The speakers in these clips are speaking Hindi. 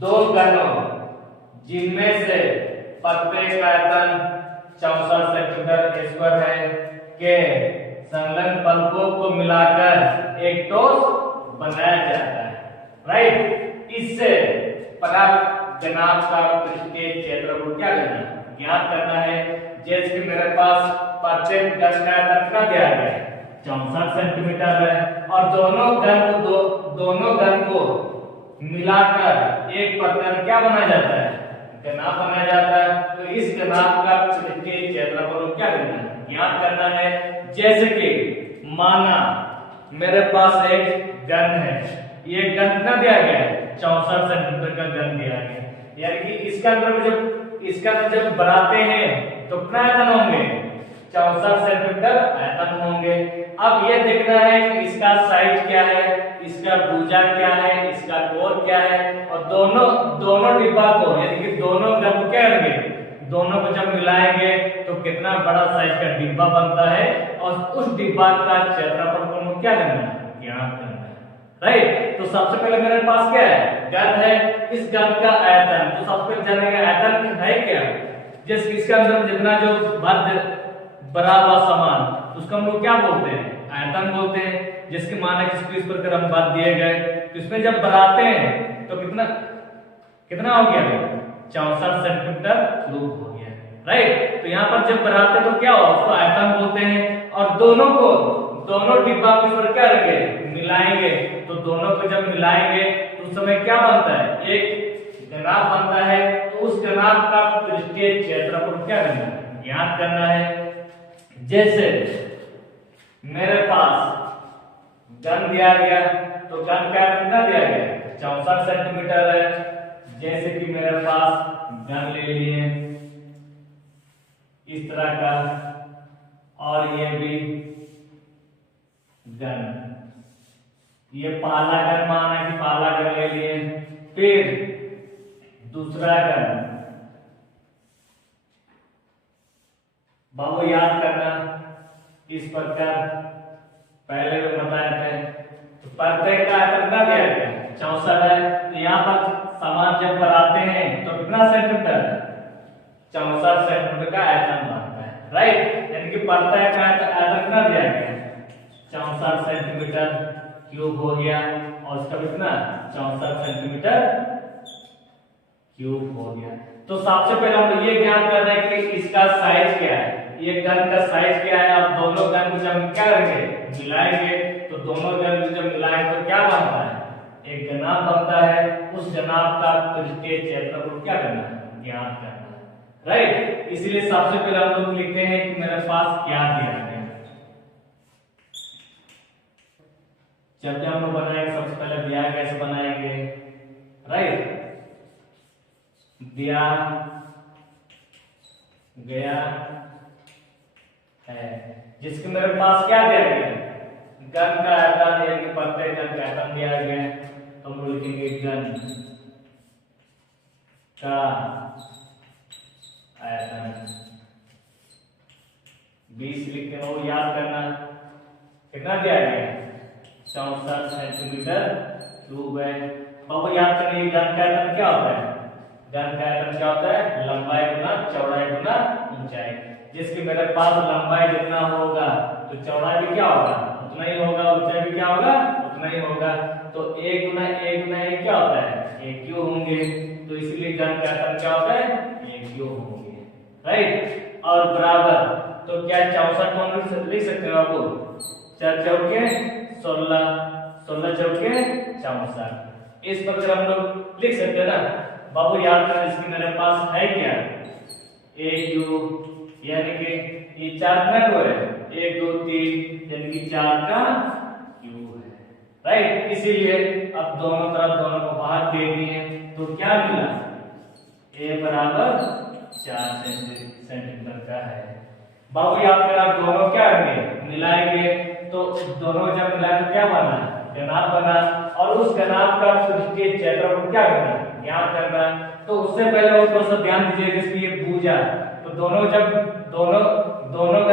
दो घनों जिनमें से प्रत्येक आयतन 64 सेंटीमीटर स्क्वायर है के संलग्न फलकों को मिलाकर एक ठोस बनाया जाता है। राइट, इससे प्राप्त घनाभ का पृष्ठीय क्षेत्रफल क्या ज्ञात करना है। जैसे कि मेरे पास प्रत्येक घन का आयतन कितना दिया गया है 64 सेंटीमीटर है और दोनों घन को मिलाकर एक प्रकार क्या बनाया जाता है घनाभ बनाया जाता है। तो इस घनाभ का पृष्ठीय क्षेत्रफल क्या ज्ञात करना है। जैसे कि माना मेरे पास एक घन है, ये घन कितना दिया गया है 64 सेंटीमीटर का घन दिया गया, यानी कि इसका अंदर जब बढ़ाते हैं तो कितना आयतन होंगे 64 सेंटीमीटर आयतन होंगे। अब ये देखना है कि इसका साइज क्या है, इसका भुजा क्या है, इसका कोर क्या है और दोनों डिब्बा को यानी कि दोनों घन को क्या करेंगे, दोनों को जब मिलाएंगे तो कितना बड़ा साइज का डिब्बा बनता है और उस डिब्बा का क्षेत्रफल को क्या करना है ज्ञात करना है। राइट, तो सबसे पहले मेरे पास क्या है घन है, इस घन का आयतन, तो सबसे पहले जानेंगे आयतन है क्या। जैसे इसके अंदर जितना जो बराबर समान उसको हम लोग क्या बोलते हैं आयतन बोलते हैं। जिसके माना किसको इस प्रकार हम बात दिए गए तो इसमें जब बढ़ाते हैं तो कितना हो गया 64 सेंटीमीटर क्यूब हो गया। राइट, तो यहाँ पर जब बढ़ाते हैं तो क्या होगा उसको आयतन बोलते हैं और दोनों डिब्बा को इस पर क्या रखेंगे मिलाएंगे, तो दोनों को जब मिलाएंगे तो उस समय क्या बनता है एक घनाभ बनता है। तो उस घनाभ का पृष्ठीय क्षेत्रफल क्या करना है ज्ञात करना है। जैसे मेरे पास घन दिया गया तो घन का कितना दिया गया 64 सेंटीमीटर है। जैसे कि मेरे पास घन ले लिए इस तरह का और ये भी घन, ये पहला घन माना कि पहला घन ले लिए, फिर दूसरा घन। बाबू याद करना इस प्रकार पहले भी बताए थे। तो प्रत्येक का आयतन कितना दिया गया 64 है। तो यहाँ पर समान जब बढ़ाते हैं तो कितना सेंटीमीटर 64 सेंटीमीटर का आयतन बनता है। राइट, यानी कि प्रत्येक का आयतन कितना दिया गया 64 सेंटीमीटर क्यूब हो गया और उसका कितना 64 सेंटीमीटर क्यूब हो गया। तो सबसे पहले हम ये ज्ञात कर रहे हैं कि इसका साइज क्या है, ये घन का साइज क्या है। अब दोनों घन को जब क्या करेंगे मिलाएंगे तो दोनों घन को जब मिलाएंगे तो क्या बनता है एक घनाभ बनता है। उस घनाभ का पृष्ठीय क्षेत्रफल क्या करना है ज्ञात करना है। राइट, इसलिए सबसे पहले हम लोग लिखते हैं कि मेरे पास क्या दिया गया। जब हम लोग बनाएंगे सबसे पहले दिया कैसे बनाएंगे। राइट, दिया गया है जिसके मेरे पास क्या दिया गया घन का आयतन यानी कि प्रत्येक घन का आयतन दिया गया है। तो हम लिखेंगे घन का आयतन 20 लिखते हैं और याद करना कितना दिया गया 64 सेंटीमीटर क्यूब है। बाबू याद करना ये घन का आयतन क्या होता है, घन का आयतन क्या होता है लंबाई गुना चौड़ाई गुना ऊंचाई। जिसके मेरे पास लंबाई जितना होगा तो चौड़ाई भी क्या होगा उतना ही होगा, ऊंचाई भी क्या होगा उतना ही होगा। तो 1 गुना 1 गुना 1 क्या होता है 1 क्यूब होंगे। तो इसलिए घन का आयतन क्या होता है 1 क्यूब होंगे। राइट, और बराबर तो क्या 64 को लिख सकते हो आपको 4 चौके 16 16 चौके 64 इस प्रकार हम लोग लिख सकते हैं ना। बाबू याद करें इसकी मेरे पास है क्या ए यू यानी कि ये 4 मिनट हो रहे 1 2 3 यानी कि 4 का क्यूब है। राइट, इसीलिए अब दोनों तरफ दोनों को भाग दे दिए तो क्या मिला a बराबर 4 सेंटीमीटर का है। बाबू याद करें आप दोनों क्या करेंगे मिलाएंगे तो दोनों जब मिलाए तो क्या बना घनाभ बना और उस घनाभ का पृष्ठीय क्षेत्रफल क्या करना ज्ञात करना। तो उससे पहले वो थोड़ा सा ध्यान दीजिए जिसकी ये भुजा तो दोनों घन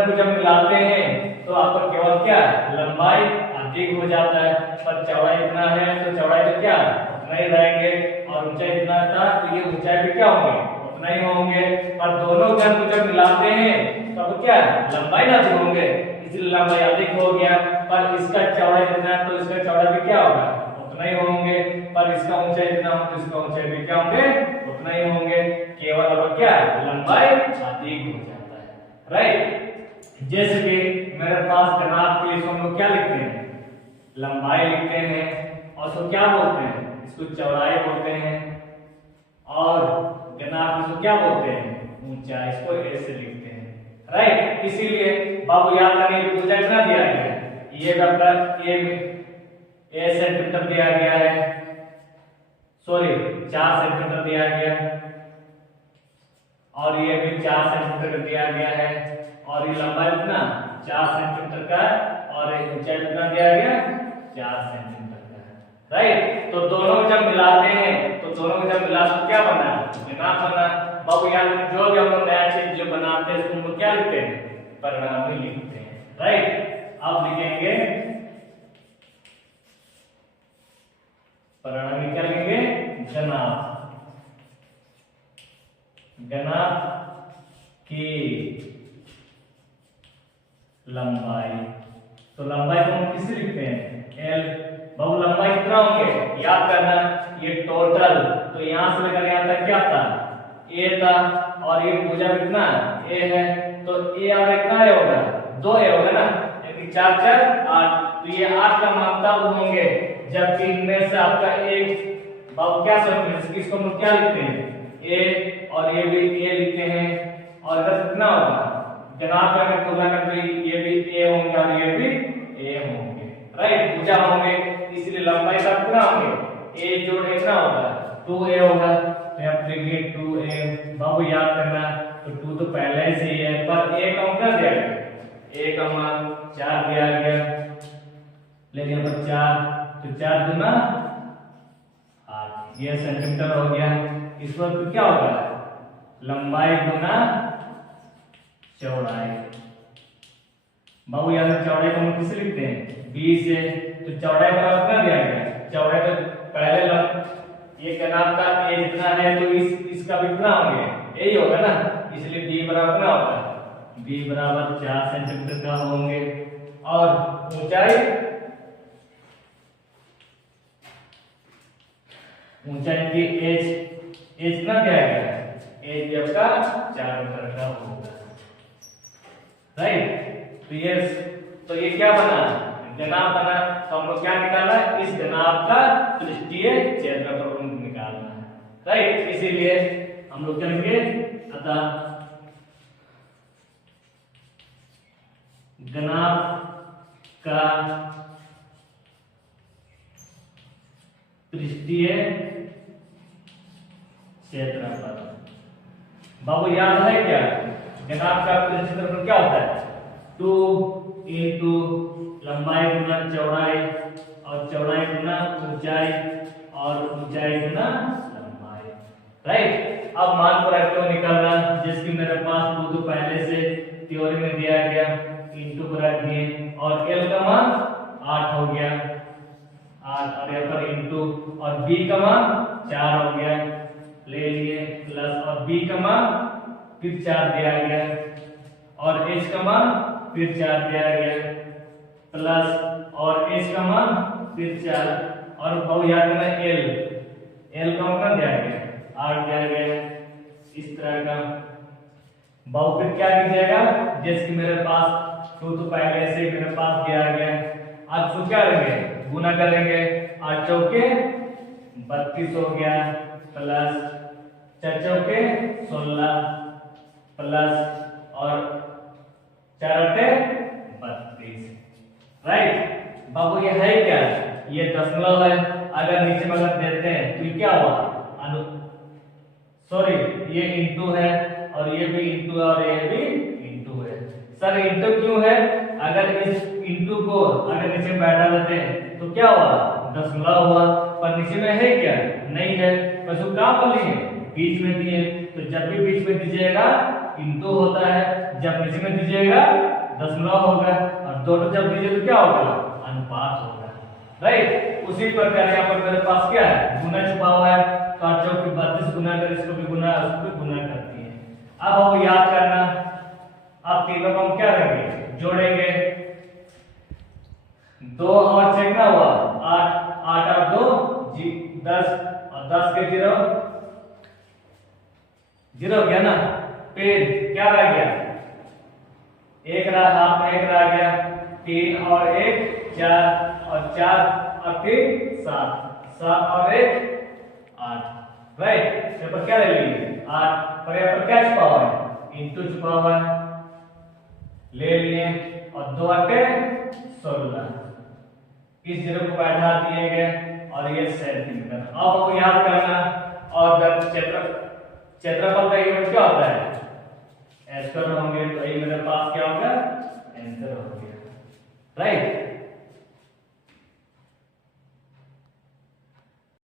को जब मिलाते हैं तो आपका केवल क्या लंबाई अधिक हो जाता है पर चौड़ाई इतना है तो चौड़ाई तो क्या उतना ही रहेंगे और ऊंचाई इतना था तो ये ऊंचाई भी क्या होंगे उतना ही होंगे। और दोनों घन को जब मिलाते हैं तब क्या लंबाई ना अधिक होंगे, इसलिए लंबाई अधिक हो गया। पर इसका चौड़ाई जितना है तो इसका चौड़ा भी क्या होगा उतना ही होंगे। पर इसका ऊंचाई जितना हो तो इसका ऊंचाई भी क्या होंगे उतना ही होंगे, केवल अब क्या लंबाई अधिक हो जाता है। राइट, जैसे कि मेरे पास घनाभ के लिए हम लोग क्या लिखते हैं लंबाई लिखते हैं, और इसको क्या बोलते हैं इसको चौड़ाई बोलते हैं, और घनाभ इसको क्या बोलते हैं ऊंचाई, इसको ऐसे लिखते हैं। राइट, इसीलिए बाबू याद करने पूजा कितना दिया गया है, ये डॉक्टर ए सेंटीमीटर दिया गया है, सॉरी 4 सेंटीमीटर दिया गया, और ये भी 4 सेंटीमीटर दिया गया है, और ये लंबाई कितना 4 सेंटीमीटर का, और ये ऊंचाई कितना दिया गया 4 सेंटीमीटर का। राइट, तो दोनों जब मिलाते हैं तो दोनों जब मिला तो क्या बना घनाभ बना। बाबू यार जो भी हम लोग नया चीज जो बनाते हैं उसको क्या लिखते हैं परिणामी लिखते हैं। राइट, अब लिखेंगे परिणामी क्या लिखेंगे घनाभ, घनाभ की लंबाई, तो लंबाई को हम किसे लिखते हैं एल। बाबू लंबाई कितना होंगे याद करना, ये टोटल तो यहां से लेकर यहां तक क्या था ए था, और ये भुजा कितना ए है, तो ए और कितना ए होगा 2 ए होगा ना, यानी 4 4 8, तो ये 8 का मान तब होंगे जब इनमें से आपका एक बाबू क्या समझ इसको हम क्या लिखते हैं ए, और ये भी ए लिखते हैं, और इधर कितना होगा घनाभ का अगर तुलना करें तो ये भी ए होंगे और ये भी ए होंगे। राइट, भुजा होंगे, इसलिए लंबाई का कितना होंगे ए जोड़ कितना होगा 2a होगा, तो यहाँ पर लिखिए 2a। बाबू याद करना तो 2 तो पहले से ही है, पर a का मान दिया गया a का मान 4 दिया गया, लेकिन यहाँ पर 4 तो 4 दूना 8, ये सेंटीमीटर हो गया। इस पर क्या होगा लंबाई गुना चौड़ाई। बाबू यहाँ चौड़ाई को हम किसे लिखते हैं 20 है, तो चौड़ाई बराबर कितना दिया गया चौड़ाई तो पहले ये घनाभ का ए जितना है तो इसका भी कितना होंगे यही होगा ना, इसलिए b बराबर कितना होगा b बराबर 4 सेंटीमीटर का होंगे। और ऊंचाई की एज कितना दिया गया है एज आपका 4 मीटर का होगा। राइट, तो ये क्या बना घनाभ बना, तो हम लोग क्या निकाला इस घनाभ का पृष्ठीय क्षेत्रफल निकालना है। राइट, इसीलिए हम लोग करेंगे अतः घनाभ का पृष्ठीय क्षेत्रफल। बाबू याद है क्या घनाभ का पृष्ठीय क्षेत्रफल क्या होता है 2 इंटू लंबाई गुना चौड़ाई, और चौड़ाई गुना ऊंचाई, और ऊंचाई गुना लंबाई। राइट, अब मान को रखते हुए निकालना, जिसकी मेरे पास 2 तो पहले से थ्योरी में दिया गया इंटू को रख दिए, और एल का मान 8 हो गया 8, और यहाँ पर इंटू, और बी का मान 4 हो गया ले लिए, प्लस और बी का मान फिर 4 दिया गया, और एच का मान फिर 4 दिया गया, प्लस और एच का मान फिर 4, और बहु याद करना एल का मान दिया गया 8 दिया गया। इस तरह का बहु फिर क्या कीजिएगा जैसे मेरे पास 2 तो पहले से मेरे पास दिया गया, आज तो क्या करेंगे गुना करेंगे, 8 चौके 32 हो गया, प्लस 4 चौके 16, प्लस और 4 अट्ठे 32। राइट, बाबू ये है क्या ये दशमलव है, अगर नीचे में अगर देते हैं तो ये क्या हुआ सॉरी ये इंटू है, और ये भी इंटू है, और ये भी इंटू है। सर इंटू क्यों है, अगर इस इंटू को अगर नीचे में बैठा देते हैं तो क्या हुआ दशमलव हुआ, पर नीचे में है क्या नहीं है, बस वो कहां पर लिए बीच में दिए, तो जब भी बीच में दीजिएगा इंटू होता है, जब नीचे में दीजिएगा दशमलव होगा, और दोनों जब दीजिए तो क्या होगा अनुपात होगा। राइट, उसी प्रकार यहाँ पर मेरे पास क्या है गुना छुपा हुआ है, तो अब हमको याद करना, अब तीनों को हम क्या करेंगे, जोड़ेंगे। 2 और 6 कितना हुआ 8, 8 और 2 10, और 10 के 0 0 गया ना। फिर क्या रह गया, एक रहा, हाथ में एक रह गया, 3 और 1 4, और 4 और 3 7, 7 और 1 8, राइट। यहाँ पर क्या ले लिए 8, पर यहाँ पर क्या छुपा हुआ है, इंटू छुपा हुआ है, ले लिए, और 2 अट्ठे 16, इस 0 को बैठा दिए गए, और ये सेंटीमीटर। अब आपको याद करना, और क्षेत्रफल का यूनिट क्या होता है, स्क्वायर होंगे, तो ये मेरे पास क्या होगा, आंसर हो गया, राइट।